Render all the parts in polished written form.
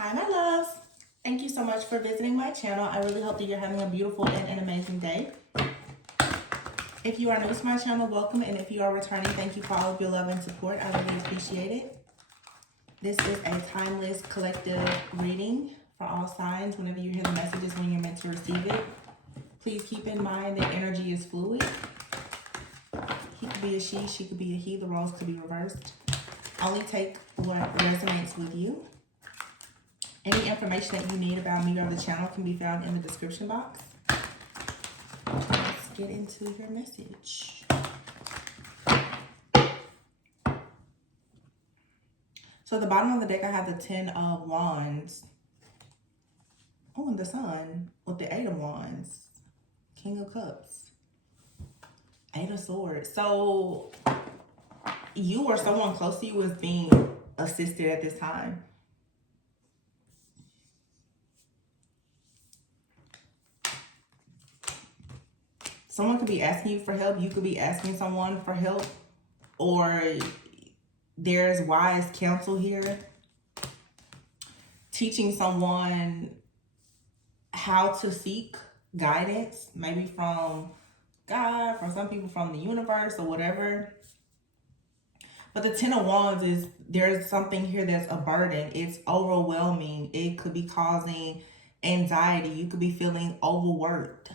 Hi, my loves. Thank you so much for visiting my channel. I really hope that you're having a beautiful and an amazing day. If you are new to my channel, welcome. And if you are returning, thank you for all of your love and support. I really appreciate it. This is a timeless collective reading for all signs. Whenever you hear the messages, when you're meant to receive it, please keep in mind that energy is fluid. He could be a she could be a he. The roles could be reversed. Only take what resonates with you. Any information that you need about me or the channel can be found in the description box. Let's get into your message. So at the bottom of the deck, I have the 10 of Wands. Oh, and the Sun with the 8 of Wands. King of Cups. 8 of Swords. So you or someone close to you is being assisted at this time. Someone could be asking you for help. You could be asking someone for help. Or there's wise counsel here. Teaching someone how to seek guidance. Maybe from God, from some people from the universe or whatever. But the 10 of Wands is, there's something here that's a burden. It's overwhelming. It could be causing anxiety. You could be feeling overworked.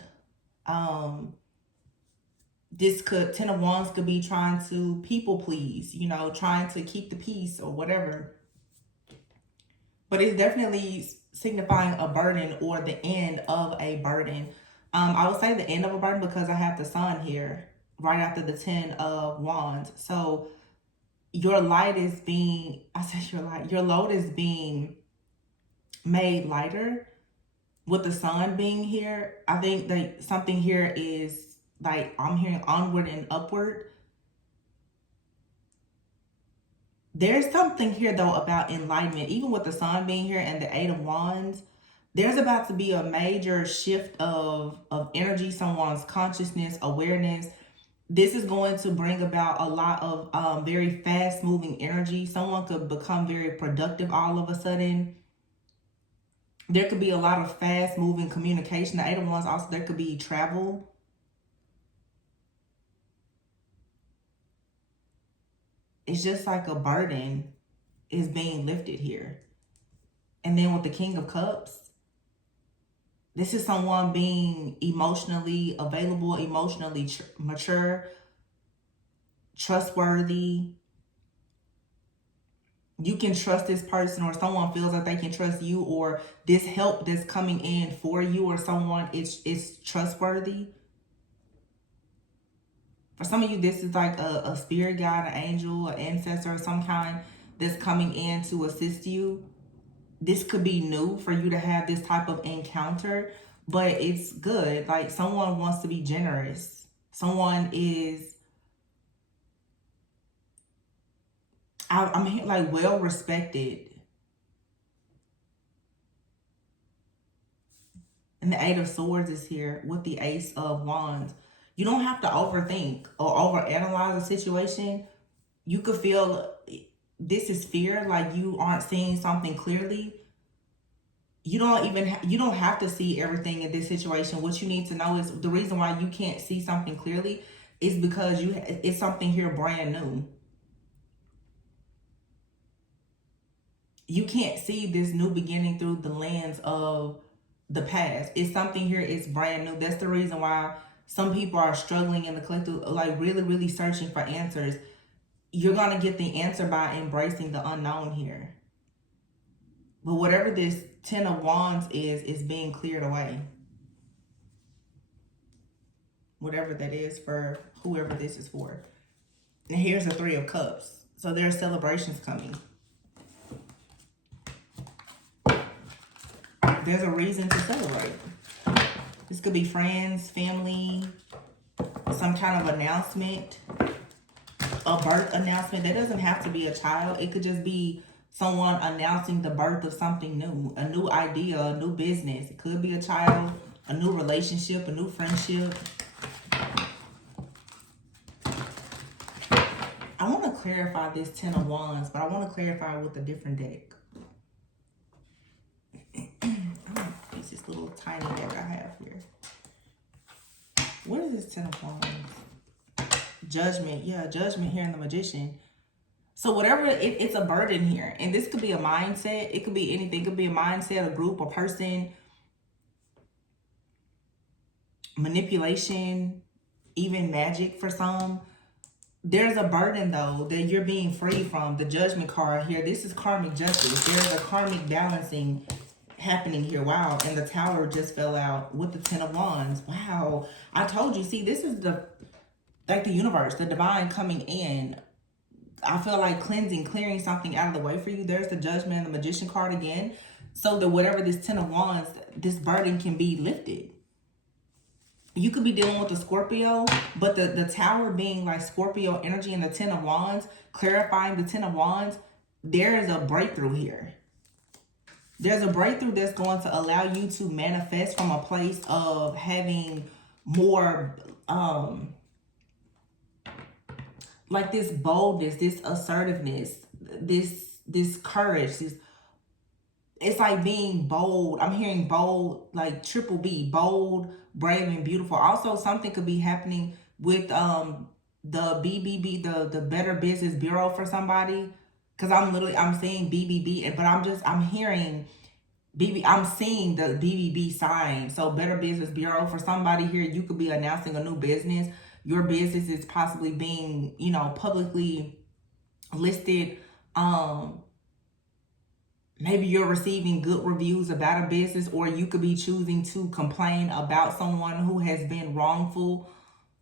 This could, 10 of Wands could be trying to people please, you know, trying to keep the peace or whatever. But it's definitely signifying a burden or the end of a burden. I would say the end of a burden because I have the Sun here right after the 10 of Wands. So your light is being, your load is being made lighter with the Sun being here. I think that something here is like, I'm hearing onward and upward. There's something here though about enlightenment, even with the Sun being here and the 8 of Wands. There's about to be a major shift of energy, someone's consciousness, awareness. This is going to bring about a lot of very fast moving energy. Someone could become very productive all of a sudden. There could be a lot of fast moving communication. The 8 of Wands also, there could be travel. It's just like a burden is being lifted here. And then with the King of Cups, this is someone being emotionally available, emotionally mature, trustworthy. You can trust this person, or someone feels that they can trust you, or this help that's coming in for you or someone is trustworthy. For some of you, this is like a spirit guide, an angel, an ancestor of some kind that's coming in to assist you. This could be new for you to have this type of encounter, but it's good. Like someone wants to be generous. Someone is, I'm here like well respected. And the 8 of Swords is here with the Ace of Wands. You don't have to overthink or overanalyze a situation. You could feel this is fear, like you aren't seeing something clearly. You don't have to see everything in this situation. What you need to know is the reason why you can't see something clearly is because it's something here brand new. You can't see this new beginning through the lens of the past. It's something here, it's brand new. That's the reason why some people are struggling in the collective, like really, really searching for answers. You're going to get the answer by embracing the unknown here. But whatever this 10 of Wands is being cleared away. Whatever that is for whoever this is for. And here's the 3 of Cups. So there are celebrations coming. There's a reason to celebrate. This could be friends, family, some kind of announcement, a birth announcement. That doesn't have to be a child. It could just be someone announcing the birth of something new, a new idea, a new business. It could be a child, a new relationship, a new friendship. I want to clarify this 10 of Wands, but I want to clarify with a different deck. tiny deck I have here. What is this Ten of Wands? Judgment. Yeah, Judgment here in the Magician. So whatever, it's a burden here. And this could be a mindset. It could be anything. It could be a mindset, a group, a person, manipulation, even magic for some. There's a burden, though, that you're being free from. The Judgment card here. This is karmic justice. There's a karmic balancing happening here. Wow. And the Tower just fell out with the Ten of Wands. Wow. I told you. See, this is the universe, the divine coming in. I feel like cleansing, clearing something out of the way for you. There's the Judgment and the Magician card again. So that whatever this Ten of Wands, this burden can be lifted. You could be dealing with a Scorpio, but the Tower being like Scorpio energy and the Ten of Wands, clarifying the Ten of Wands, there is a breakthrough here. There's a breakthrough that's going to allow you to manifest from a place of having more, like this boldness, this assertiveness, this courage, it's like being bold. I'm hearing bold, like triple B, bold, brave, and beautiful. Also, something could be happening with the BBB, the Better Business Bureau for somebody. Because I'm saying BBB, but I'm hearing I'm seeing the BBB sign. So Better Business Bureau for somebody here. You could be announcing a new business. Your business is possibly being, publicly listed. Maybe you're receiving good reviews about a business, or you could be choosing to complain about someone who has been wrongful,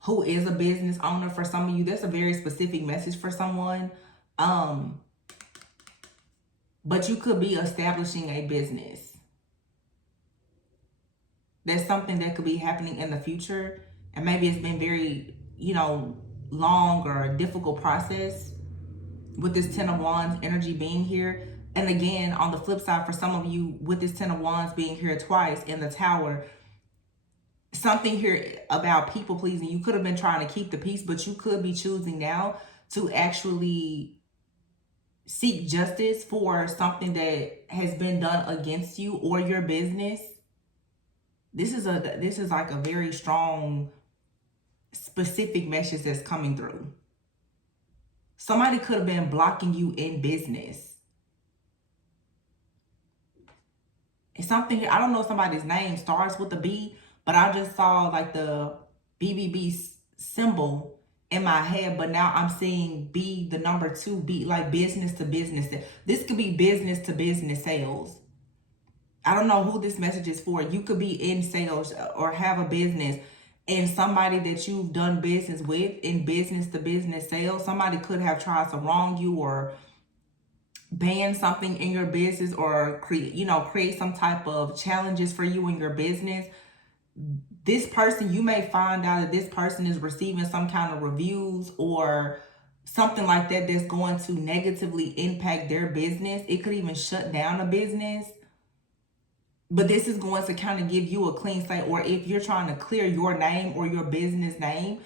who is a business owner for some of you. That's a very specific message for someone. But you could be establishing a business. That's something that could be happening in the future. And maybe it's been very, long or difficult process with this Ten of Wands energy being here. And again, on the flip side, for some of you, with this Ten of Wands being here twice in the Tower, something here about people pleasing. You could have been trying to keep the peace, but you could be choosing now to actually seek justice for something that has been done against you or your business. This is like a very strong, specific message that's coming through. Somebody could have been blocking you in business. It's something here. I don't know if somebody's name starts with a B, but I just saw like the BBB symbol in my head, but now I'm seeing B, the number 2, B, like business to business. This could be business to business sales. I don't know who this message is for. You could be in sales or have a business, and somebody that you've done business with in business to business sales, somebody could have tried to wrong you or ban something in your business or create some type of challenges for you in your business. This person, you may find out that this person is receiving some kind of reviews or something like that that's going to negatively impact their business. It could even shut down a business. But this is going to kind of give you a clean slate. Or if you're trying to clear your name or your business name,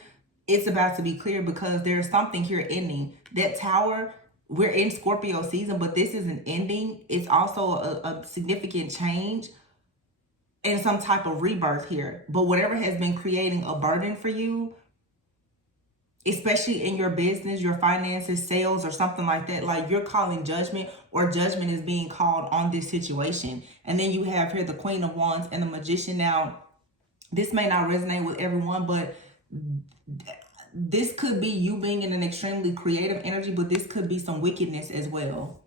it's about to be clear because there's something here ending. That Tower, we're in Scorpio season, but this is an ending. It's also a significant change and some type of rebirth here. But whatever has been creating a burden for you, especially in your business, your finances, sales, or something like that, like you're calling judgment or judgment is being called on this situation. And then you have here the Queen of Wands and the Magician. Now, this may not resonate with everyone, but this could be you being in an extremely creative energy, but this could be some wickedness as well.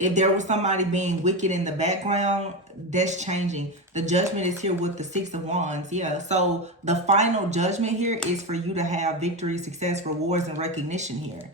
If there was somebody being wicked in the background, that's changing. The Judgment is here with the Six of Wands. Yeah, so the final judgment here is for you to have victory, success, rewards, and recognition here.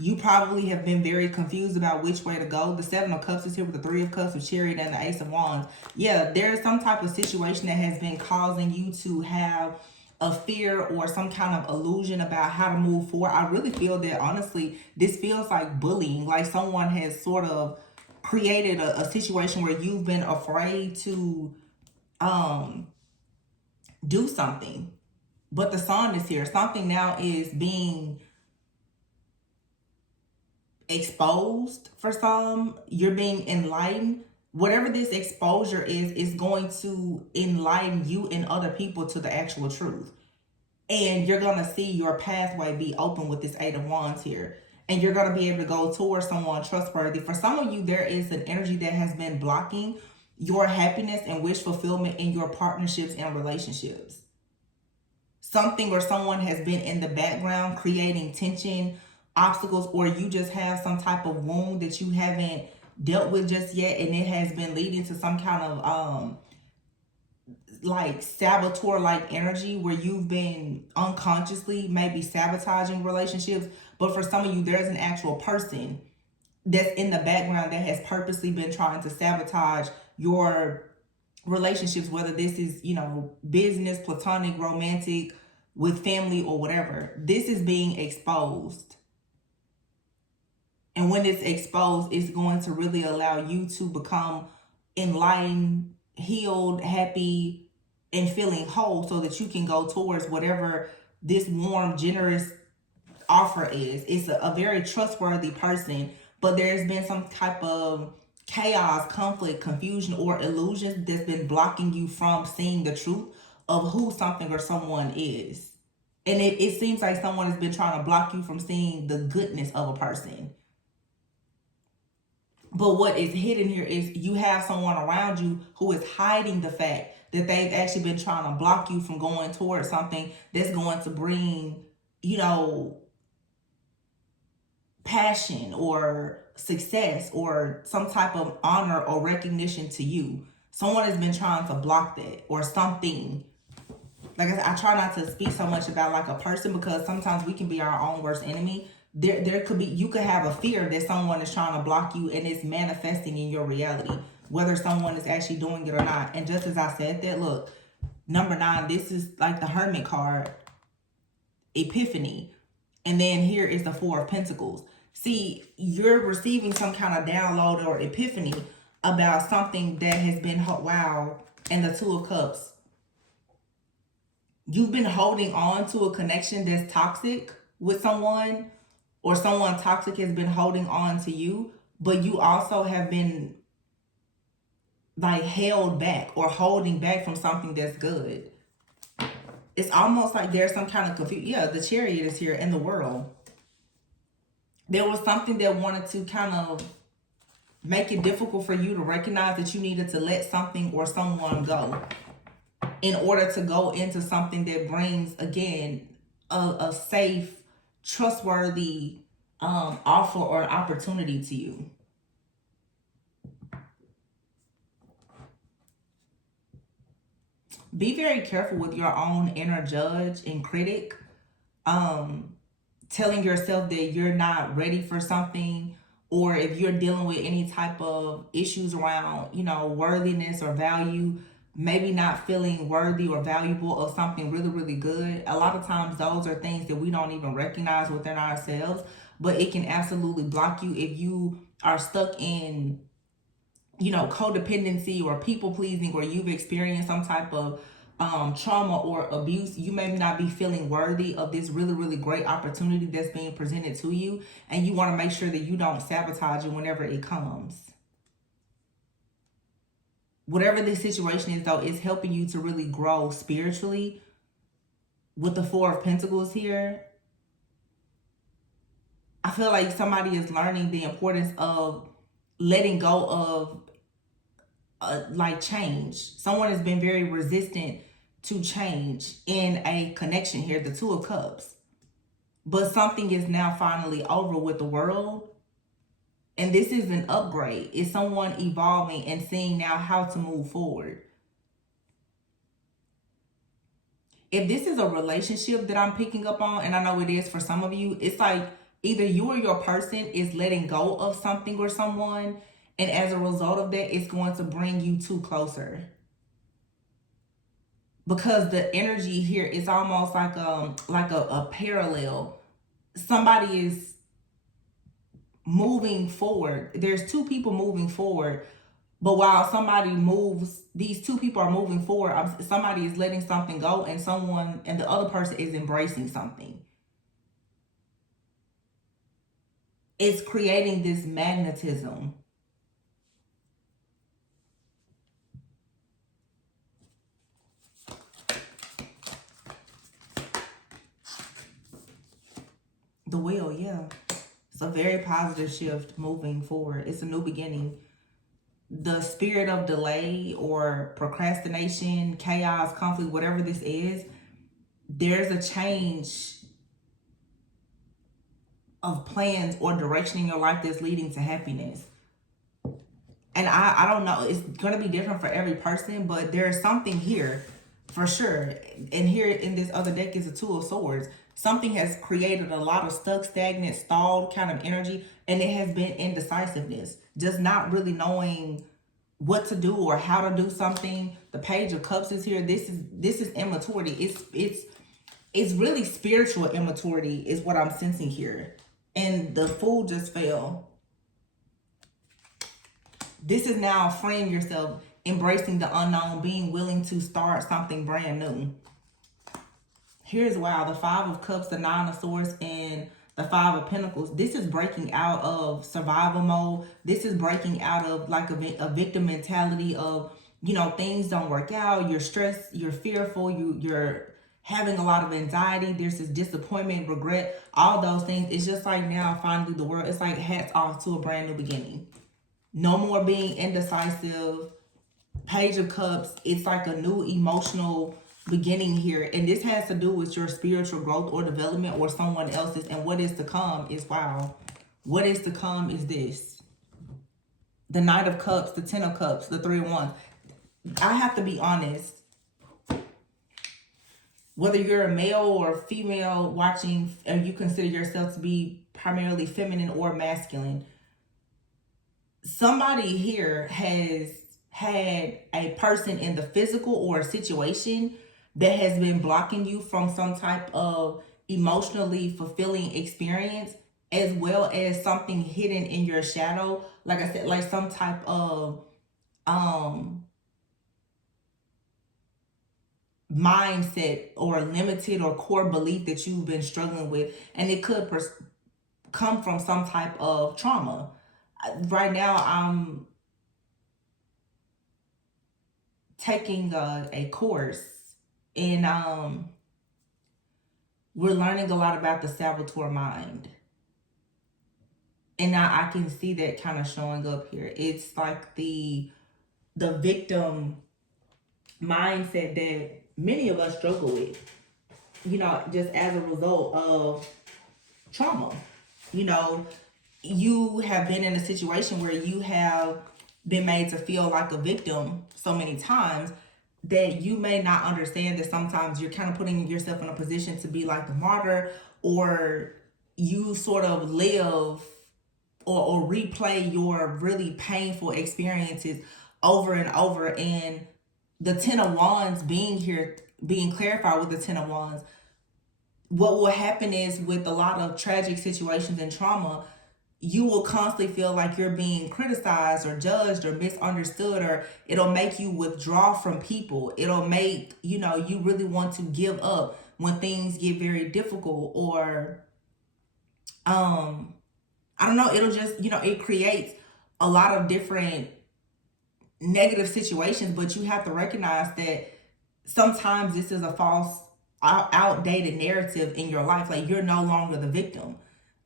You probably have been very confused about which way to go. The Seven of Cups is here with the Three of Cups, the Chariot, and the Ace of Wands. Yeah, there's some type of situation that has been causing you to have a fear or some kind of illusion about how to move forward. I really feel that, honestly, this feels like bullying. Like someone has sort of created a situation where you've been afraid to do something. But the Sun is here. Something now is being exposed for some. You're being enlightened. whatever this exposure is going to enlighten you and other people to the actual truth. And you're going to see your pathway be open with this Eight of Wands here. And you're going to be able to go towards someone trustworthy. For some of you, there is an energy that has been blocking your happiness and wish fulfillment in your partnerships and relationships. Something or someone has been in the background creating tension, obstacles, or you just have some type of wound that you haven't dealt with just yet, and it has been leading to some kind of like saboteur like energy where you've been unconsciously maybe sabotaging relationships. But for some of you, there's an actual person that's in the background that has purposely been trying to sabotage your relationships, whether this is, you know, business, platonic, romantic, with family, or whatever. This is being exposed. And when it's exposed, it's going to really allow you to become enlightened, healed, happy, and feeling whole, so that you can go towards whatever this warm, generous offer is. It's a very trustworthy person, but there's been some type of chaos, conflict, confusion, or illusions that's been blocking you from seeing the truth of who something or someone is. And it seems like someone has been trying to block you from seeing the goodness of a person. But what is hidden here is you have someone around you who is hiding the fact that they've actually been trying to block you from going towards something that's going to bring, you know, passion or success or some type of honor or recognition to you. Someone has been trying to block that, or something. Like I said, I try not to speak so much about like a person, because sometimes we can be our own worst enemy. There could be, you could have a fear that someone is trying to block you, and it's manifesting in your reality, whether someone is actually doing it or not. And just as I said that, look, number 9, this is like the Hermit card, Epiphany. And then here is the Four of Pentacles. See, you're receiving some kind of download or epiphany about something that has been, wow, and the Two of Cups. You've been holding on to a connection that's toxic with someone, or someone toxic has been holding on to you, but you also have been like held back or holding back from something that's good. It's almost like there's some kind of confusion. Yeah, the Chariot is here in the world. There was something that wanted to kind of make it difficult for you to recognize that you needed to let something or someone go in order to go into something that brings, again, a safe, trustworthy offer or opportunity to you. Be very careful with your own inner judge and critic. Telling yourself that you're not ready for something, or if you're dealing with any type of issues around, you know, worthiness or value, maybe not feeling worthy or valuable of something really, really good. A lot of times those are things that we don't even recognize within ourselves, but it can absolutely block you if you are stuck in, you know, codependency or people pleasing, or you've experienced some type of trauma or abuse. You may not be feeling worthy of this really, really great opportunity that's being presented to you, and you want to make sure that you don't sabotage it whenever it comes. Whatever the situation is, though, it's helping you to really grow spiritually. With the Four of Pentacles here, I feel like somebody is learning the importance of letting go of like change. Someone has been very resistant to change in a connection here, the Two of Cups. But something is now finally over with the world. And this is an upgrade. It's someone evolving and seeing now how to move forward. If this is a relationship that I'm picking up on, and I know it is for some of you, it's like either you or your person is letting go of something or someone, and as a result of that, it's going to bring you two closer. Because the energy here is almost like a parallel. Somebody is moving forward. There's two people moving forward, but while somebody moves, these two people are moving forward, somebody is letting something go, and the other person is embracing something. It's creating this magnetism. The wheel, yeah. It's a very positive shift moving forward. It's a new beginning. The spirit of delay or procrastination, chaos, conflict, whatever this is, there's a change of plans or direction in your life that's leading to happiness. And I don't know, it's going to be different for every person, but there's something here for sure. And here in this other deck is a Two of Swords. Something has created a lot of stuck, stagnant, stalled kind of energy, and it has been indecisiveness, just not really knowing what to do or how to do something. The Page of Cups is here. This is immaturity. It's really spiritual immaturity is what I'm sensing here. And the Fool just fell. This is now freeing yourself, embracing the unknown, being willing to start something brand new. Here's wow, the Five of Cups, the Nine of Swords, and the Five of Pentacles. This is breaking out of survival mode. This is breaking out of like a victim mentality of, you know, things don't work out. You're stressed, you're fearful, you're having a lot of anxiety. There's this disappointment, regret, all those things. It's just like now finally the world, it's like hats off to a brand new beginning. No more being indecisive. Page of Cups, it's like a new emotional beginning here. And this has to do with your spiritual growth or development or someone else's. And what is to come is, wow, what is to come is this. The Knight of Cups, the Ten of Cups, the Three of Wands. I have to be honest. Whether you're a male or female watching, and you consider yourself to be primarily feminine or masculine, somebody here has had a person in the physical or a situation that has been blocking you from some type of emotionally fulfilling experience, as well as something hidden in your shadow. Like I said, like some type of mindset or limited or core belief that you've been struggling with, and it could come from some type of trauma. Right now I'm taking a course, and we're learning a lot about the saboteur mind, and now I can see that kind of showing up here. It's like the victim mindset that many of us struggle with, you know, just as a result of trauma. You know, you have been in a situation where you have been made to feel like a victim so many times that you may not understand that sometimes you're kind of putting yourself in a position to be like the martyr, or you sort of live or replay your really painful experiences over and over. And the Ten of Wands being here, being clarified with the Ten of Wands, what will happen is with a lot of tragic situations and trauma, you will constantly feel like you're being criticized or judged or misunderstood, or it'll make you withdraw from people. It'll make, you know, you really want to give up when things get very difficult, or I don't know, it'll just, you know, it creates a lot of different negative situations. But you have to recognize that sometimes this is a false, outdated narrative in your life. Like, you're no longer the victim.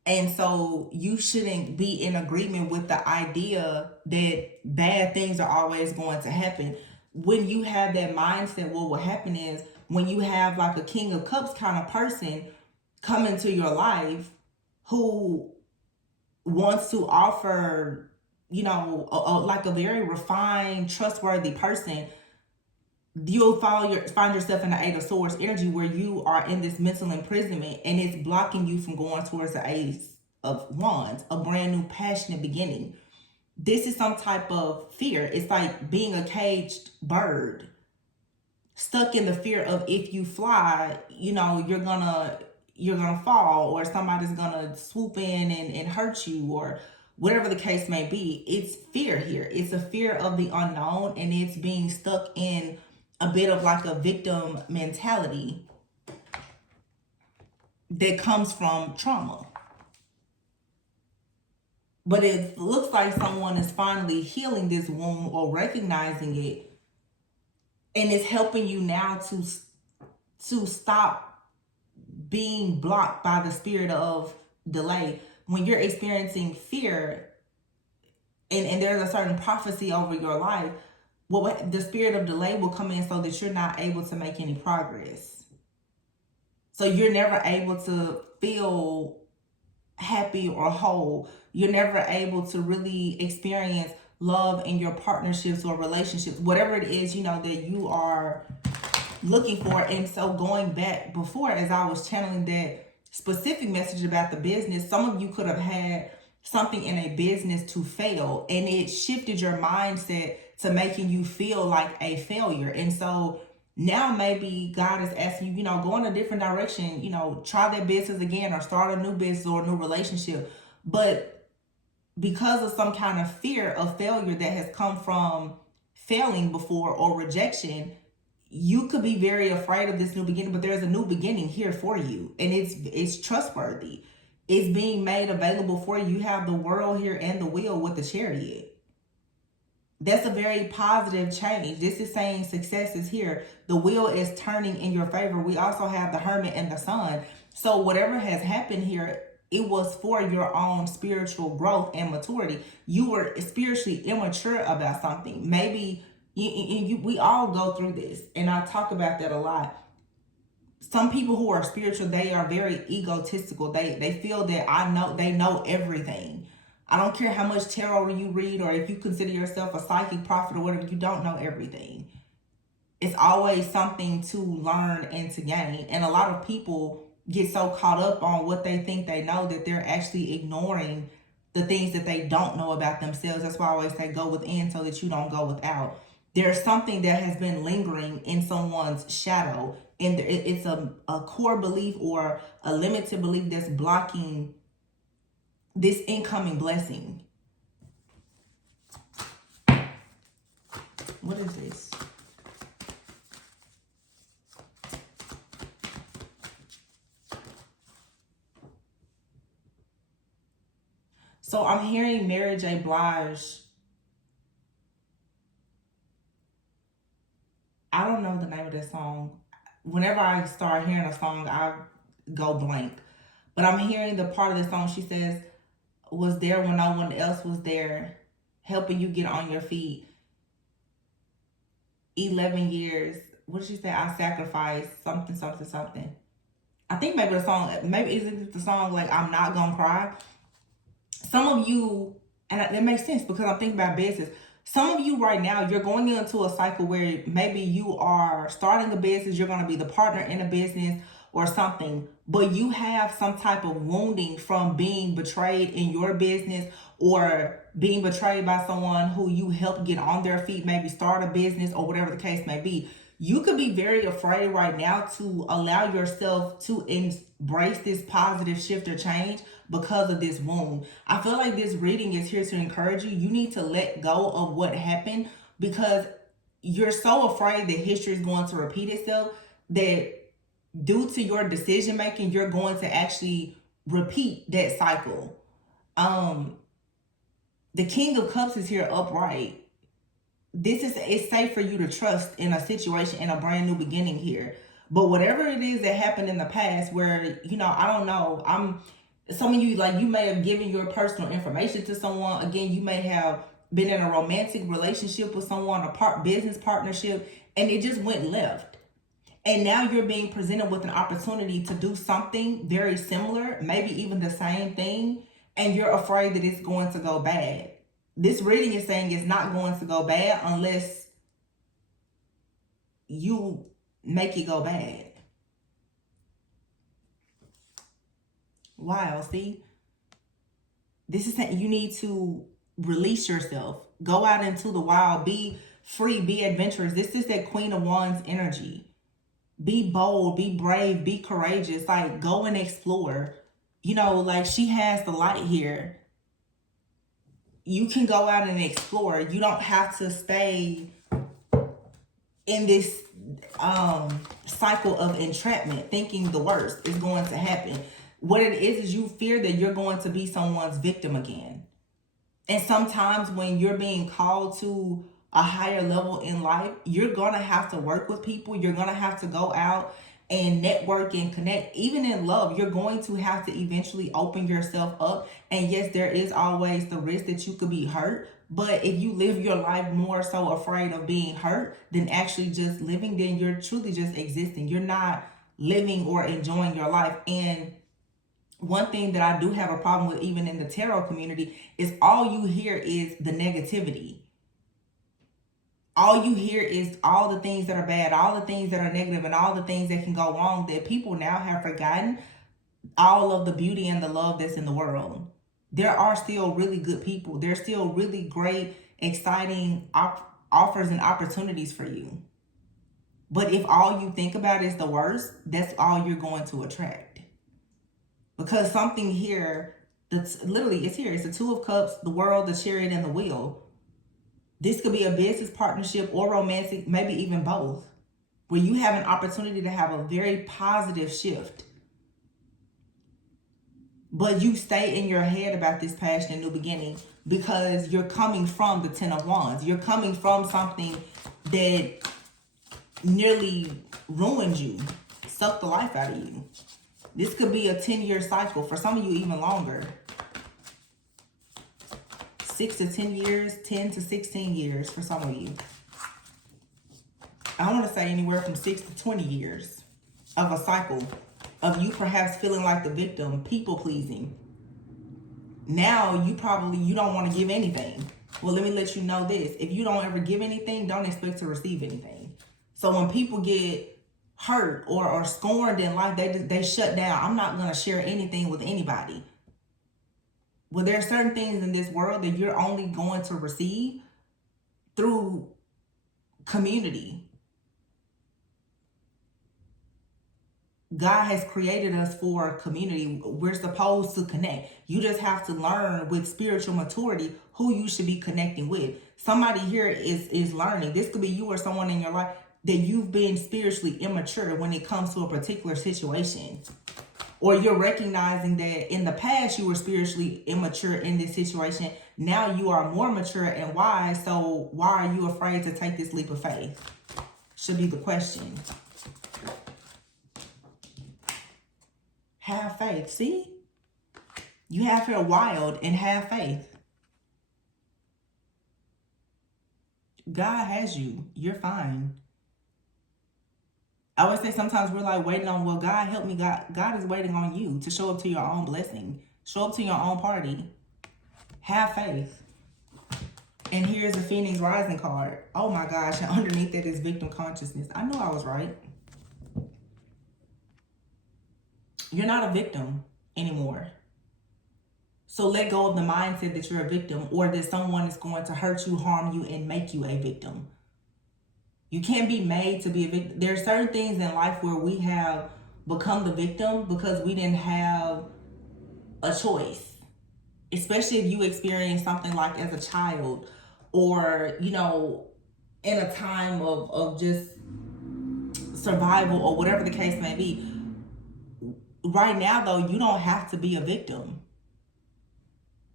And so you shouldn't be in agreement with the idea that bad things are always going to happen. When you have that mindset, what will happen is when you have like a King of Cups kind of person come into your life who wants to offer, you know, like a very refined, trustworthy person, you'll find yourself in the Eight of Swords energy where you are in this mental imprisonment, and it's blocking you from going towards the Ace of Wands, a brand new passionate beginning. This is some type of fear. It's like being a caged bird, stuck in the fear of if you fly, you know, you're gonna fall, or somebody's gonna swoop in and hurt you, or whatever the case may be. It's fear here. It's a fear of the unknown, and it's being stuck in a bit of like a victim mentality that comes from trauma. But it looks like someone is finally healing this wound or recognizing it, and it's helping you now to stop being blocked by the spirit of delay. When you're experiencing fear and there's a certain prophecy over your life, the spirit of delay will come in so that you're not able to make any progress. So you're never able to feel happy or whole. You're never able to really experience love in your partnerships or relationships, whatever it is, that you are looking for. And so going back before, as I was channeling that specific message about the business, some of you could have had something in a business to fail, and it shifted your mindset to making you feel like a failure. And so now maybe God is asking you, go in a different direction, try that business again or start a new business or a new relationship. But because of some kind of fear of failure that has come from failing before or rejection, you could be very afraid of this new beginning, but there's a new beginning here for you, and it's trustworthy. It's being made available for you. You have the world here and the wheel with the chariot. That's a very positive change. This is saying success is here. The wheel is turning in your favor. We also have the Hermit and the Sun. So whatever has happened here, it was for your own spiritual growth and maturity. You were spiritually immature about something. Maybe we all go through this, and I talk about that a lot. Some people who are spiritual, they are very egotistical. They feel that they know everything. I don't care how much tarot you read or if you consider yourself a psychic prophet or whatever, you don't know everything. It's always something to learn and to gain. And a lot of people get so caught up on what they think they know that they're actually ignoring the things that they don't know about themselves. That's why I always say go within so that you don't go without. There's something that has been lingering in someone's shadow, and it's a core belief or a limited belief that's blocking this incoming blessing. What is this? So I'm hearing Mary J. Blige. I don't know the name of this song. Whenever I start hearing a song, I go blank. But I'm hearing the part of the song. She says, was there when no one else was there, helping you get on your feet. 11 years. What did she say? I sacrificed something, something, something. I think maybe isn't the song like I'm Not Gonna Cry? Some of you, and it makes sense because I'm thinking about business. Some of you right now, you're going into a cycle where maybe you are starting a business, you're going to be the partner in a business or something, but you have some type of wounding from being betrayed in your business or being betrayed by someone who you helped get on their feet, maybe start a business or whatever the case may be. You could be very afraid right now to allow yourself to embrace this positive shift or change because of this wound. I feel like this reading is here to encourage you. You need to let go of what happened because you're so afraid that history is going to repeat itself that due to your decision making, you're going to actually repeat that cycle. The King of Cups is here upright. It's safe for you to trust in a situation, in a brand new beginning here. But whatever it is that happened in the past where, I don't know, some of you, like, you may have given your personal information to someone. Again, you may have been in a romantic relationship with someone, a business partnership, and it just went left. And now you're being presented with an opportunity to do something very similar, maybe even the same thing, and you're afraid that it's going to go bad. This reading is saying it's not going to go bad unless you make it go bad. Wow, see? This is saying you need to release yourself. Go out into the wild. Be free. Be adventurous. This is that Queen of Wands energy. Be bold. Be brave. Be courageous. Like, go and explore. Like, she has the light here. You can go out and explore. You don't have to stay in this cycle of entrapment, thinking the worst is going to happen. What it is you fear that you're going to be someone's victim again. And sometimes when you're being called to a higher level in life, you're going to have to work with people. You're going to have to go out and network and connect. Even in love, you're going to have to eventually open yourself up. And yes, there is always the risk that you could be hurt. But if you live your life more so afraid of being hurt than actually just living, then you're truly just existing. You're not living or enjoying your life. And one thing that I do have a problem with, even in the tarot community, is all you hear is the negativity. All you hear is all the things that are bad, all the things that are negative, and all the things that can go wrong, that people now have forgotten all of the beauty and the love that's in the world. There are still really good people. There's still really great, exciting offers and opportunities for you. But if all you think about is the worst, that's all you're going to attract. Because something here, that's literally, it's here. It's the Two of Cups, the World, the Chariot, and the Wheel. This could be a business partnership or romantic, maybe even both, where you have an opportunity to have a very positive shift. But you stay in your head about this passion and new beginning because you're coming from the Ten of Wands. You're coming from something that nearly ruined you, sucked the life out of you. This could be a 10-year cycle. For some of you, even longer. 6 to 10 years, 10 to 16 years for some of you. I want to say anywhere from 6 to 20 years of a cycle of you perhaps feeling like the victim, people pleasing. Now you don't want to give anything. Well, let me let you know this. If you don't ever give anything, don't expect to receive anything. So when people get hurt or scorned in life, they shut down. I'm not going to share anything with anybody. Well, there are certain things in this world that you're only going to receive through community. God has created us for community. We're supposed to connect. You just have to learn with spiritual maturity who you should be connecting with. Somebody here is learning. This could be you or someone in your life that you've been spiritually immature when it comes to a particular situation. Or you're recognizing that in the past you were spiritually immature in this situation. Now you are more mature and wise. So why are you afraid to take this leap of faith? Should be the question. Have faith. See? You have here wild and have faith. God has you. You're fine. I would say sometimes we're like waiting on, well, God help me. God is waiting on you to show up to your own blessing. Show up to your own party. Have faith. And here's the Phoenix Rising card. Oh my gosh. And underneath it is victim consciousness. I knew I was right. You're not a victim anymore. So let go of the mindset that you're a victim or that someone is going to hurt you, harm you, and make you a victim. You can't be made to be a victim. There are certain things in life where we have become the victim because we didn't have a choice. Especially if you experience something like as a child or, in a time of just survival or whatever the case may be. Right now, though, you don't have to be a victim.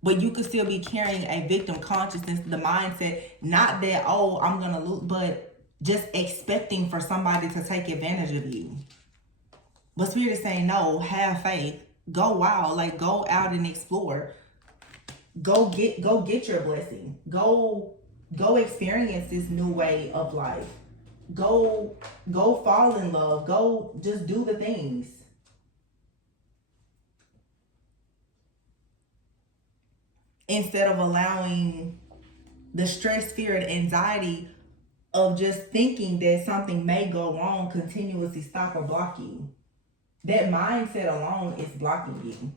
But you could still be carrying a victim consciousness, the mindset, not that, oh, I'm going to lose, but just expecting for somebody to take advantage of you. But Spirit is saying, no, have faith. Go wild. Like, go out and explore. Go get your blessing. Go experience this new way of life. Go fall in love. Go just do the things. Instead of allowing the stress, fear, and anxiety of just thinking that something may go wrong continuously stop or block you. That mindset alone is blocking you.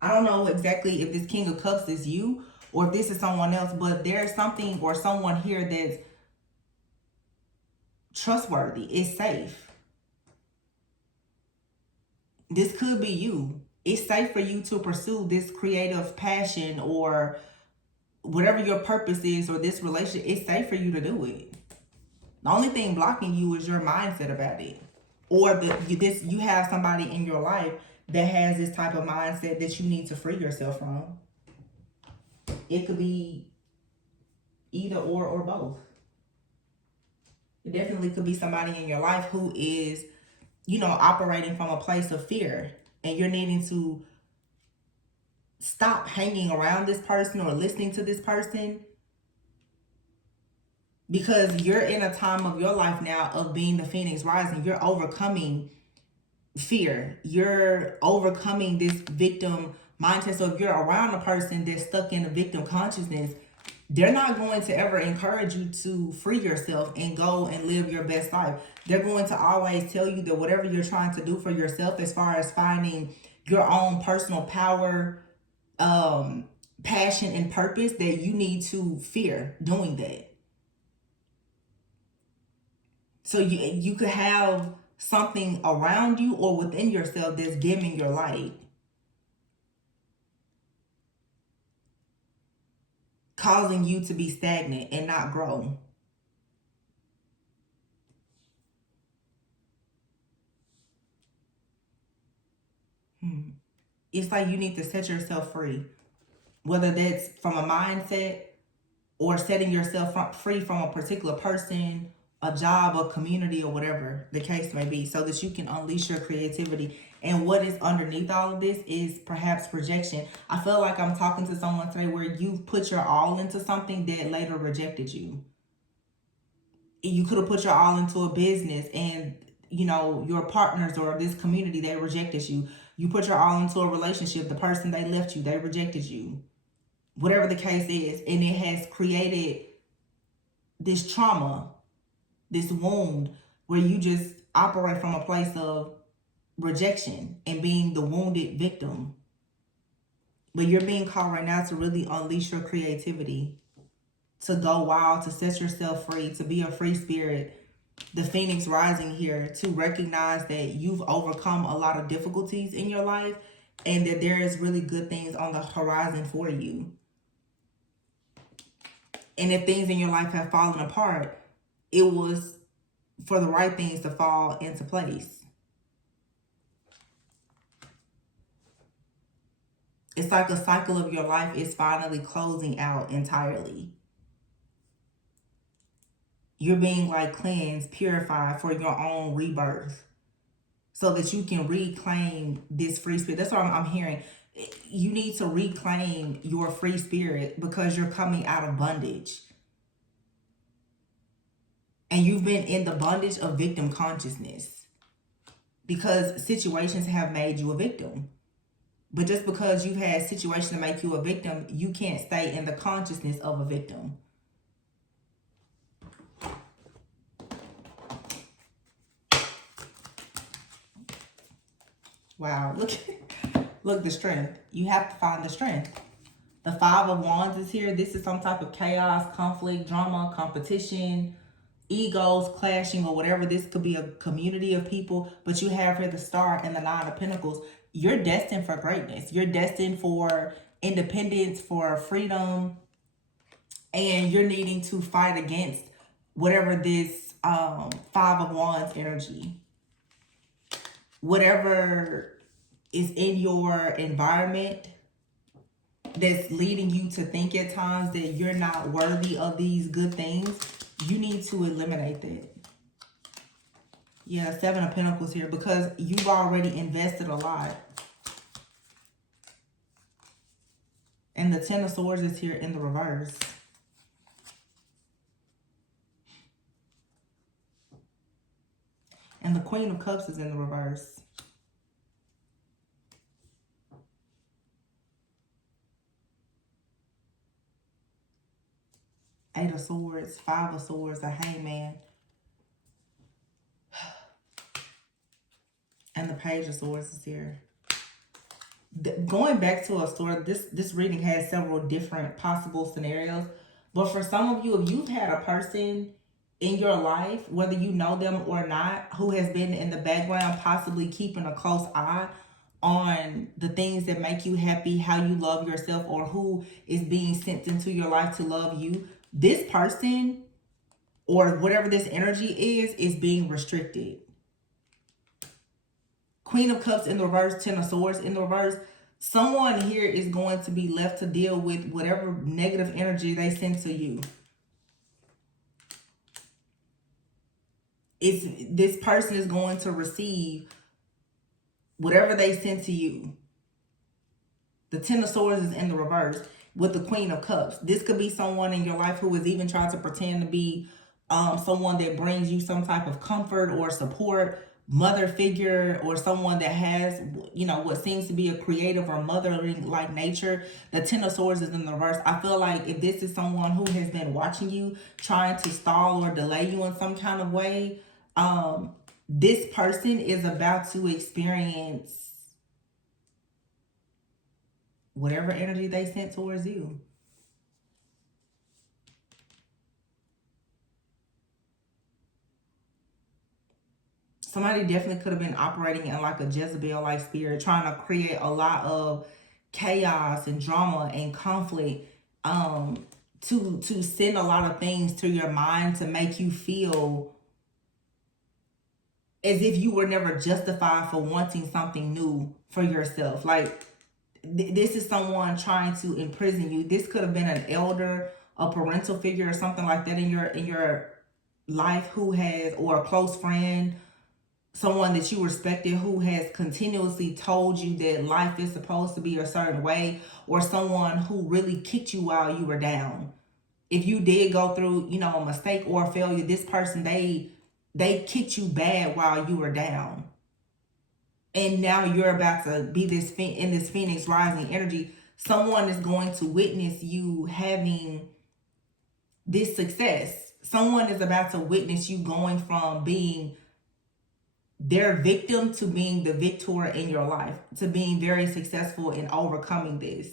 I don't know exactly if this King of Cups is you or if this is someone else, but there's something or someone here that's trustworthy. It's safe. This could be you. It's safe for you to pursue this creative passion or whatever your purpose is or this relationship. It's safe for you to do it. The only thing blocking you is your mindset about it. Or you have somebody in your life that has this type of mindset that you need to free yourself from. It could be either or both. It definitely could be somebody in your life who is, you know, operating from a place of fear, and you're needing to stop hanging around this person or listening to this person, because you're in a time of your life now of being the Phoenix rising. You're overcoming fear. You're overcoming this victim mindset. So if you're around a person that's stuck in a victim consciousness, they're not going to ever encourage you to free yourself and go and live your best life. They're going to always tell you that whatever you're trying to do for yourself, as far as finding your own personal power, passion, and purpose, that you need to fear doing that. So you could have something around you or within yourself that's dimming your light, causing you to be stagnant and not grow. It's like you need to set yourself free, whether that's from a mindset or setting yourself free from a particular person, a job, a community, or whatever the case may be, so that you can unleash your creativity. And what is underneath all of this is perhaps projection. I feel like I'm talking to someone today where you put your all into something that later rejected you. You could have put your all into a business, and you know, your partners or this community, they rejected you. You put your all into a relationship, the person, they left you, they rejected you. Whatever the case is, and it has created this trauma, this wound, where you just operate from a place of rejection and being the wounded victim. But you're being called right now to really unleash your creativity, to go wild, to set yourself free, to be a free spirit. The Phoenix rising here, to recognize that you've overcome a lot of difficulties in your life and that there is really good things on the horizon for you. And if things in your life have fallen apart, it was for the right things to fall into place. It's like a cycle of your life is finally closing out entirely. You're being like cleansed, purified for your own rebirth, so that you can reclaim this free spirit. That's what I'm hearing. You need to reclaim your free spirit because you're coming out of bondage. And you've been in the bondage of victim consciousness because situations have made you a victim. But just because you've had situations that make you a victim, you can't stay in the consciousness of a victim. Wow, look, the strength. You have to find the strength. The Five of Wands is here. This is some type of chaos, conflict, drama, competition, egos clashing, or whatever. This could be a community of people, but you have here the Star and the Nine of Pentacles. You're destined for greatness. You're destined for independence, for freedom, and you're needing to fight against whatever this Five of Wands energy, whatever is in your environment that's leading you to think at times that you're not worthy of these good things, you need to eliminate that. Yeah, Seven of Pentacles here, because you've already invested a lot. And the Ten of Swords is here in the reverse. And the Queen of Cups is in the reverse. Eight of Swords, Five of Swords, the Hangman. And the Page of Swords is here. Going back to a story, this reading has several different possible scenarios. But for some of you, if you've had a person in your life, whether you know them or not, who has been in the background, possibly keeping a close eye on the things that make you happy, how you love yourself, or who is being sent into your life to love you, this person or whatever this energy is being restricted. Queen of Cups in the reverse, Ten of Swords in the reverse. Someone here is going to be left to deal with whatever negative energy they send to you. this person is going to receive whatever they send to you. The Ten of Swords is in the reverse with the Queen of Cups. This could be someone in your life who is even trying to pretend to be someone that brings you some type of comfort or support, mother figure, or someone that has, you know, what seems to be a creative or mothering like nature. The Ten of Swords is in the reverse. I feel like if this is someone who has been watching you, trying to stall or delay you in some kind of way, this person is about to experience whatever energy they sent towards you. Somebody definitely could have been operating in like a Jezebel-like spirit, trying to create a lot of chaos and drama and conflict, to send a lot of things to your mind to make you feel as if you were never justified for wanting something new for yourself. Like, this is someone trying to imprison you. This could have been an elder, a parental figure, or something like that in your life who has, or a close friend, someone that you respected who has continuously told you that life is supposed to be a certain way, or someone who really kicked you while you were down. If you did go through, you know, a mistake or a failure, this person, they kicked you bad while you were down. And now you're about to be in this Phoenix rising energy. Someone is going to witness you having this success. Someone is about to witness you going from being their victim to being the victor in your life, to being very successful in overcoming this.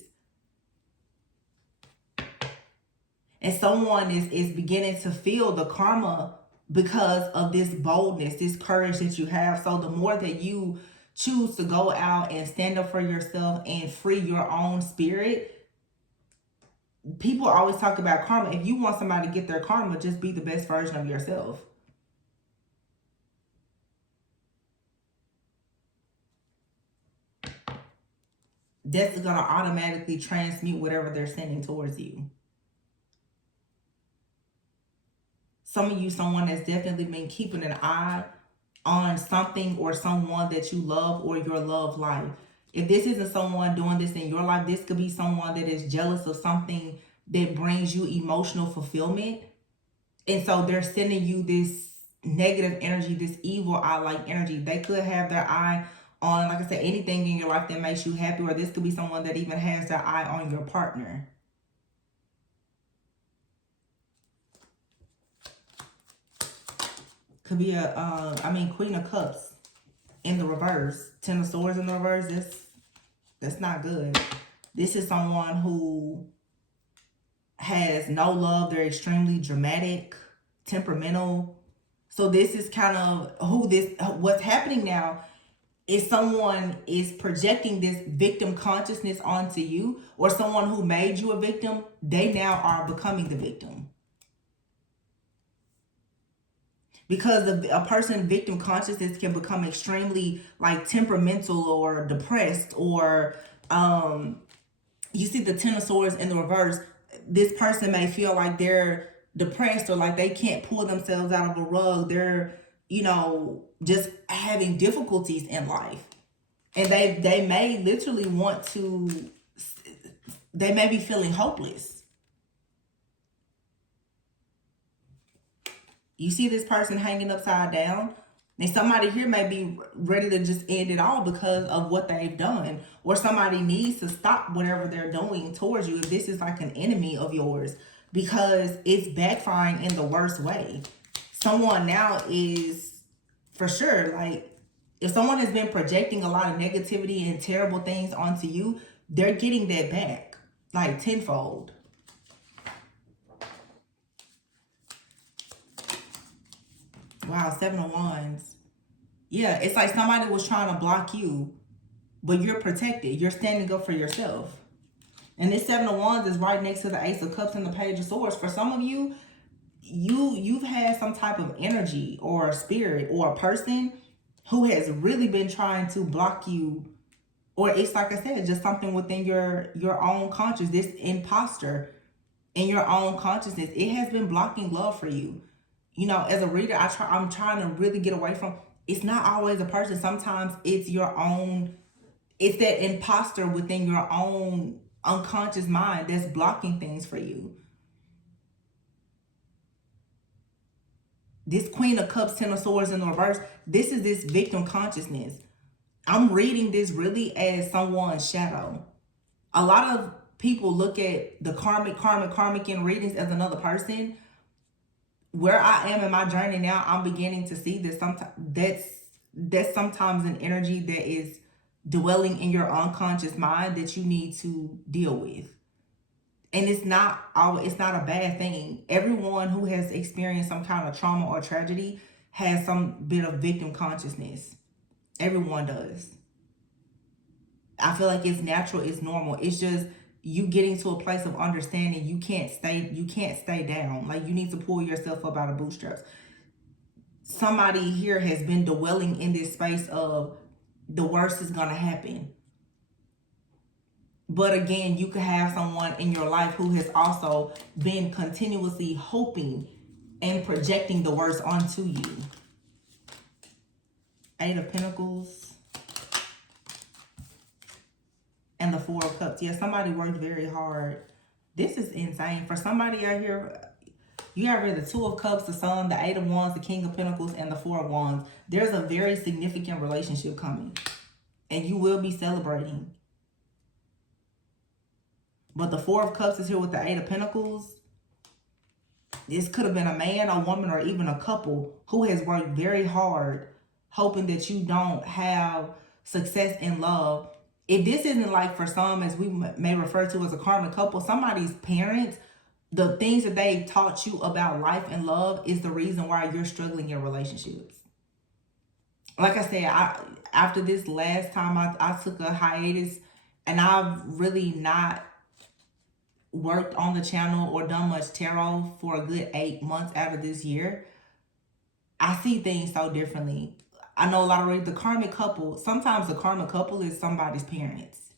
And someone is beginning to feel the karma because of this boldness, this courage that you have. So the more that you choose to go out and stand up for yourself and free your own spirit, people always talk about karma. If you want somebody to get their karma, just be the best version of yourself. That's going to automatically transmute whatever they're sending towards you. Some of you, someone that's definitely been keeping an eye on something or someone that you love or your love life. If this isn't someone doing this in your life, this could be someone that is jealous of something that brings you emotional fulfillment. And so they're sending you this negative energy, this evil eye-like energy. They could have their eye on, like I said, anything in your life that makes you happy, or this could be someone that even has their eye on your partner. Could be Queen of Cups in the reverse. Ten of Swords in the reverse. That's not good. This is someone who has no love. They're extremely dramatic, temperamental. So this is kind of what's happening now is someone is projecting this victim consciousness onto you, or someone who made you a victim. They now are becoming the victim. Because a person victim consciousness can become extremely like temperamental or depressed, or you see the Ten of Swords in the reverse. This person may feel like they're depressed, or like they can't pull themselves out of a rug. They're, you know, just having difficulties in life. And they may literally they may be feeling hopeless. You see this person hanging upside down, and somebody here may be ready to just end it all because of what they've done, or somebody needs to stop whatever they're doing towards you if this is like an enemy of yours, because it's backfiring in the worst way. Someone now is, for sure, like, if someone has been projecting a lot of negativity and terrible things onto you, they're getting that back, like tenfold. Wow, Seven of Wands. Yeah, it's like somebody was trying to block you, but you're protected. You're standing up for yourself. And this Seven of Wands is right next to the Ace of Cups and the Page of Swords. For some of you, you've had some type of energy or spirit or a person who has really been trying to block you. Or it's like I said, just something within your own consciousness, this imposter in your own consciousness. It has been blocking love for you. You know, as a reader, I'm trying to really get away from, it's not always a person. Sometimes it's your own, it's that imposter within your own unconscious mind that's blocking things for you. This Queen of Cups, Ten of Swords in the reverse, this is this victim consciousness. I'm reading this really as someone's shadow. A lot of people look at the karmic in readings as another person. Where I am in my journey now, I'm beginning to see that sometimes that's sometimes an energy that is dwelling in your unconscious mind that you need to deal with. And it's not a bad thing. Everyone who has experienced some kind of trauma or tragedy has some bit of victim consciousness. Everyone does. I feel like it's natural, it's normal. It's just you getting to a place of understanding you can't stay down. Like, you need to pull yourself up out of bootstraps. Somebody here has been dwelling in this space of the worst is gonna happen. But again, you could have someone in your life who has also been continuously hoping and projecting the worst onto you. Eight of Pentacles and the Four of Cups. Yeah, somebody worked very hard. This is insane. For somebody out here, you have here the Two of Cups, the Sun, the Eight of Wands, the King of Pentacles, and the Four of Wands. There's a very significant relationship coming. And you will be celebrating. But the Four of Cups is here with the Eight of Pentacles. This could have been a man, a woman, or even a couple who has worked very hard, hoping that you don't have success in love. If this isn't, like, for some, as we may refer to as a karmic couple, somebody's parents, the things that they've taught you about life and love is the reason why you're struggling in relationships. Like I said, after this last time, I took a hiatus, and I've really not worked on the channel or done much tarot for a good 8 months out of this year. I see things so differently. I know a lot of the karmic couple, sometimes the karmic couple is somebody's parents.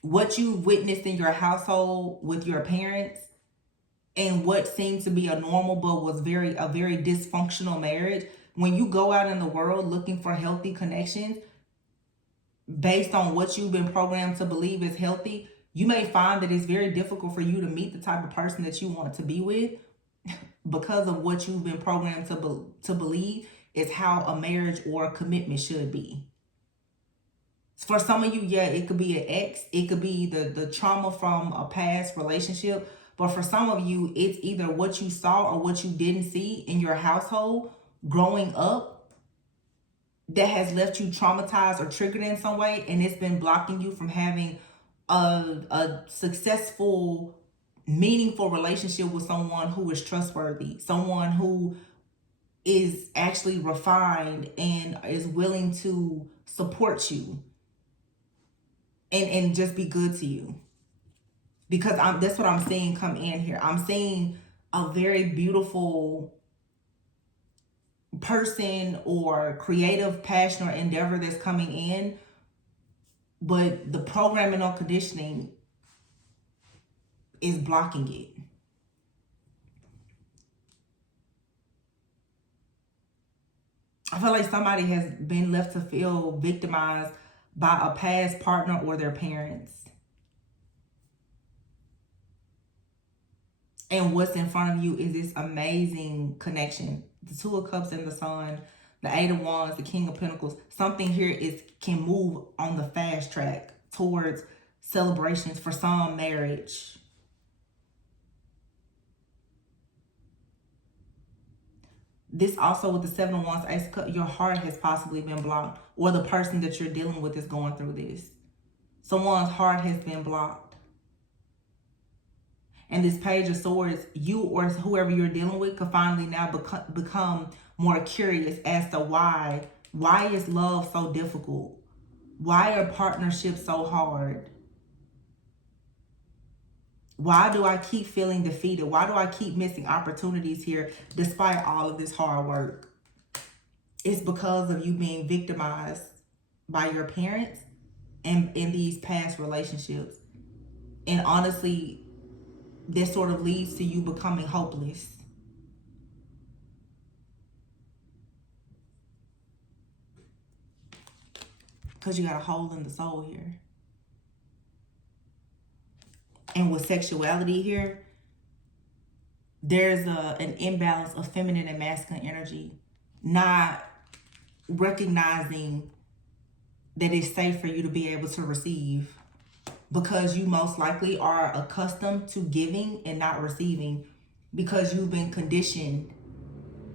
What you witnessed in your household with your parents and what seemed to be a normal but was a very dysfunctional marriage, when you go out in the world looking for healthy connections based on what you've been programmed to believe is healthy, you may find that it's very difficult for you to meet the type of person that you want to be with because of what you've been programmed to believe is how a marriage or a commitment should be. For some of you, yeah, it could be an ex. It could be the trauma from a past relationship. But for some of you, it's either what you saw or what you didn't see in your household growing up that has left you traumatized or triggered in some way. And it's been blocking you from having a successful, meaningful relationship with someone who is trustworthy, someone who is actually refined and is willing to support you and just be good to you. Because that's what I'm seeing come in here. I'm seeing a very beautiful person or creative passion or endeavor that's coming in, but the programming or conditioning is blocking it. I feel like somebody has been left to feel victimized by a past partner or their parents. And what's in front of you is this amazing connection. The Two of Cups and the Sun, the Eight of Wands, the King of Pentacles. Something here can move on the fast track towards celebrations, for some marriage. This also with the Seven of Wands, Ace of Cups, your heart has possibly been blocked, or the person that you're dealing with is going through this. Someone's heart has been blocked. And this Page of Swords, you or whoever you're dealing with could finally now become more curious as to why. Why is love so difficult? Why are partnerships so hard? Why do I keep feeling defeated? Why do I keep missing opportunities here despite all of this hard work? It's because of you being victimized by your parents and in these past relationships. And honestly, this sort of leads to you becoming hopeless. Because you got a hole in the soul here. And with sexuality here, there's an imbalance of feminine and masculine energy. Not recognizing that it's safe for you to be able to receive. Because you most likely are accustomed to giving and not receiving. Because you've been conditioned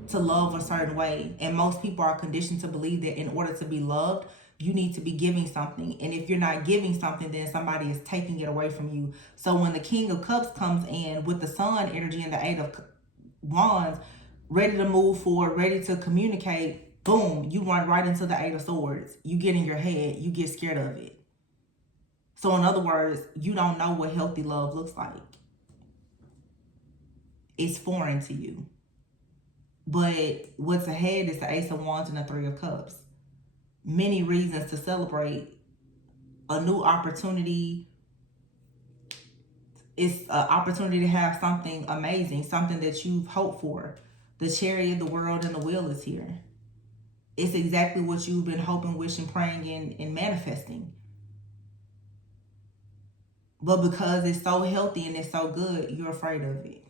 to love a certain way. And most people are conditioned to believe that in order to be loved, you need to be giving something. And if you're not giving something, then somebody is taking it away from you. So when the King of Cups comes in with the Sun energy and the Eight of Wands, ready to move forward, ready to communicate, boom, you run right into the Eight of Swords. You get in your head, you get scared of it. So in other words, you don't know what healthy love looks like. It's foreign to you. But what's ahead is the Ace of Wands and the Three of Cups. Many reasons to celebrate. A new opportunity. It's an opportunity to have something amazing, something that you've hoped for. The Chariot, the World, and the Wheel is here. It's exactly what you've been hoping, wishing, praying, and manifesting. But because it's so healthy and it's so good, you're afraid of it.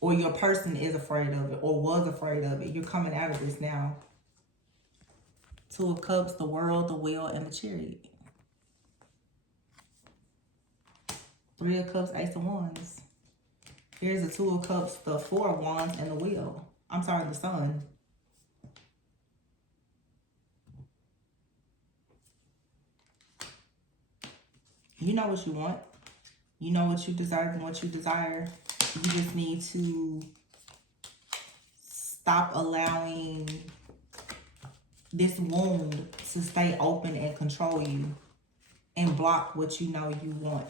Or your person is afraid of it, or was afraid of it. You're coming out of this now. Two of Cups, the World, the Wheel, and the Chariot. Three of Cups, Ace of Wands. Here's the Two of Cups, the Four of Wands, and the Wheel. I'm sorry, the Sun. You know what you want. You know what you deserve and what you desire. You just need to stop allowing this wound to stay open and control you and block what you know you want.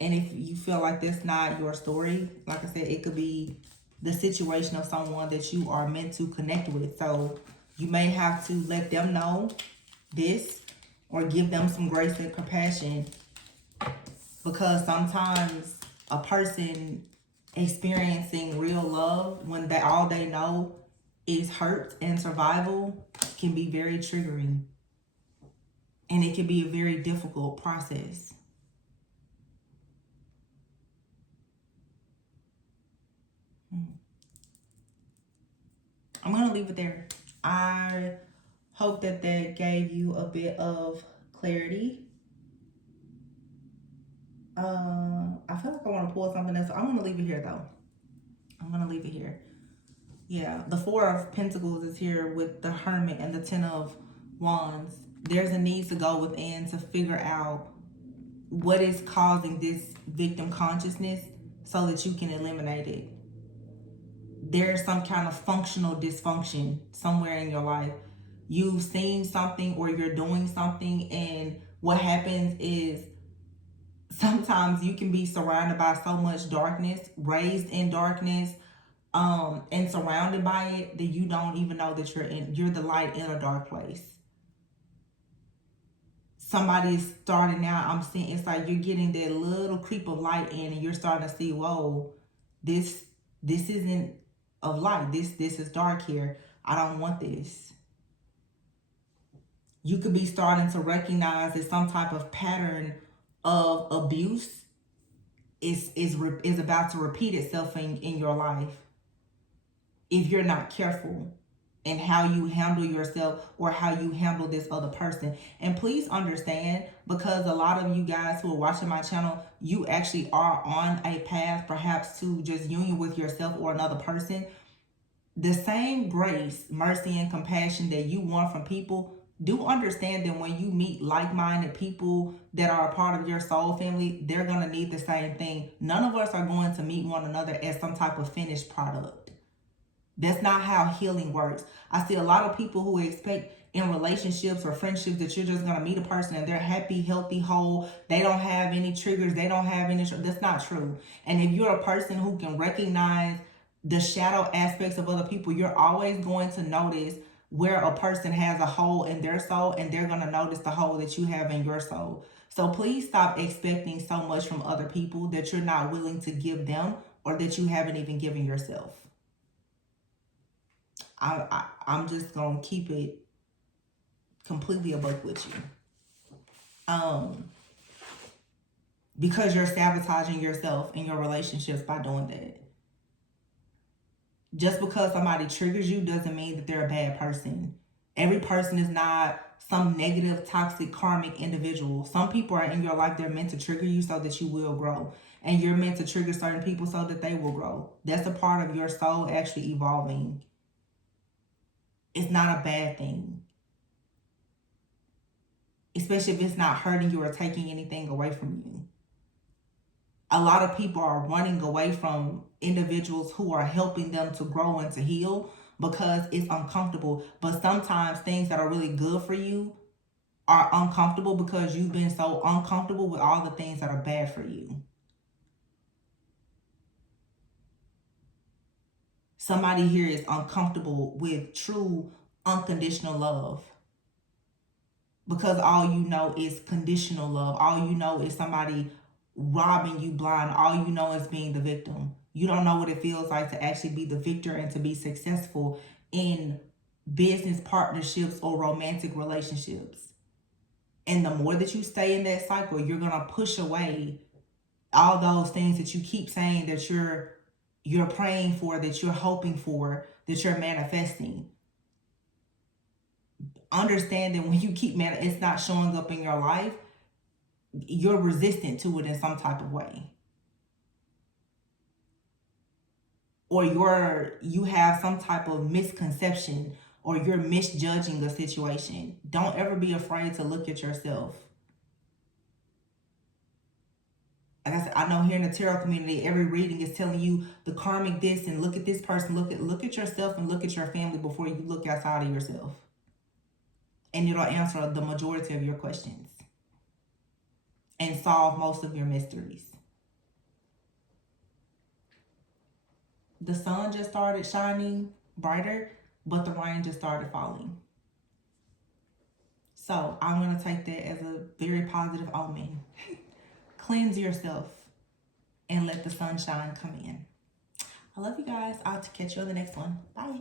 And if you feel like that's not your story, like I said, it could be the situation of someone that you are meant to connect with. So you may have to let them know this or give them some grace and compassion, because sometimes a person experiencing real love, when all they know is hurt and survival, can be very triggering. And it can be a very difficult process. I'm going to leave it there. I hope that gave you a bit of clarity. I feel like I want to pull something else. I'm going to leave it here, though. I'm going to leave it here. Yeah, the Four of Pentacles is here with the Hermit and the Ten of Wands. There's a need to go within to figure out what is causing this victim consciousness so that you can eliminate it. There's some kind of functional dysfunction somewhere in your life. You've seen something or you're doing something, and what happens is sometimes you can be surrounded by so much darkness, raised in darkness, and surrounded by it, that you don't even know that you're the light in a dark place. Somebody's starting out, I'm seeing, it's like you're getting that little creep of light in, and you're starting to see, whoa, this isn't of light. This is dark here. I don't want this. You could be starting to recognize that some type of pattern of abuse is about to repeat itself in your life if you're not careful in how you handle yourself or how you handle this other person. And please understand, because a lot of you guys who are watching my channel, you actually are on a path perhaps to just union with yourself or another person. The same grace, mercy, and compassion that you want from people, do understand that when you meet like-minded people that are a part of your soul family, they're going to need the same thing. None of us are going to meet one another as some type of finished product. That's not how healing works. I see a lot of people who expect in relationships or friendships that you're just going to meet a person and they're happy, healthy, whole. They don't have any triggers. They don't have any. That's not true. And if you're a person who can recognize the shadow aspects of other people, you're always going to notice where a person has a hole in their soul, and they're going to notice the hole that you have in your soul. So please stop expecting so much from other people that you're not willing to give them, or that you haven't even given yourself. I'm just going to keep it completely a buck with you. Because you're sabotaging yourself and your relationships by doing that. Just because somebody triggers you doesn't mean that they're a bad person. Every person is not some negative, toxic, karmic individual. Some people are in your life, they're meant to trigger you so that you will grow. And you're meant to trigger certain people so that they will grow. That's a part of your soul actually evolving. It's not a bad thing. Especially if it's not hurting you or taking anything away from you. A lot of people are running away from individuals who are helping them to grow and to heal because it's uncomfortable. But sometimes things that are really good for you are uncomfortable because you've been so uncomfortable with all the things that are bad for you. Somebody here is uncomfortable with true unconditional love because all you know is conditional love. All you know is somebody robbing you blind. All you know is being the victim. You don't know what it feels like to actually be the victor and to be successful in business partnerships or romantic relationships. And the more that you stay in that cycle, you're going to push away all those things that you keep saying that you're praying for, that you're hoping for, that you're manifesting. Understand that when you keep it's not showing up in your life, you're resistant to it in some type of way. Or you have some type of misconception, or you're misjudging the situation. Don't ever be afraid to look at yourself. Like I said, I know here in the tarot community, every reading is telling you the karmic this and look at this person. Look at yourself and look at your family before you look outside of yourself. And it'll answer the majority of your questions and solve most of your mysteries. The sun just started shining brighter, but the rain just started falling. So I'm going to take that as a very positive omen. Cleanse yourself and let the sunshine come in. I love you guys. I'll catch you on the next one. Bye.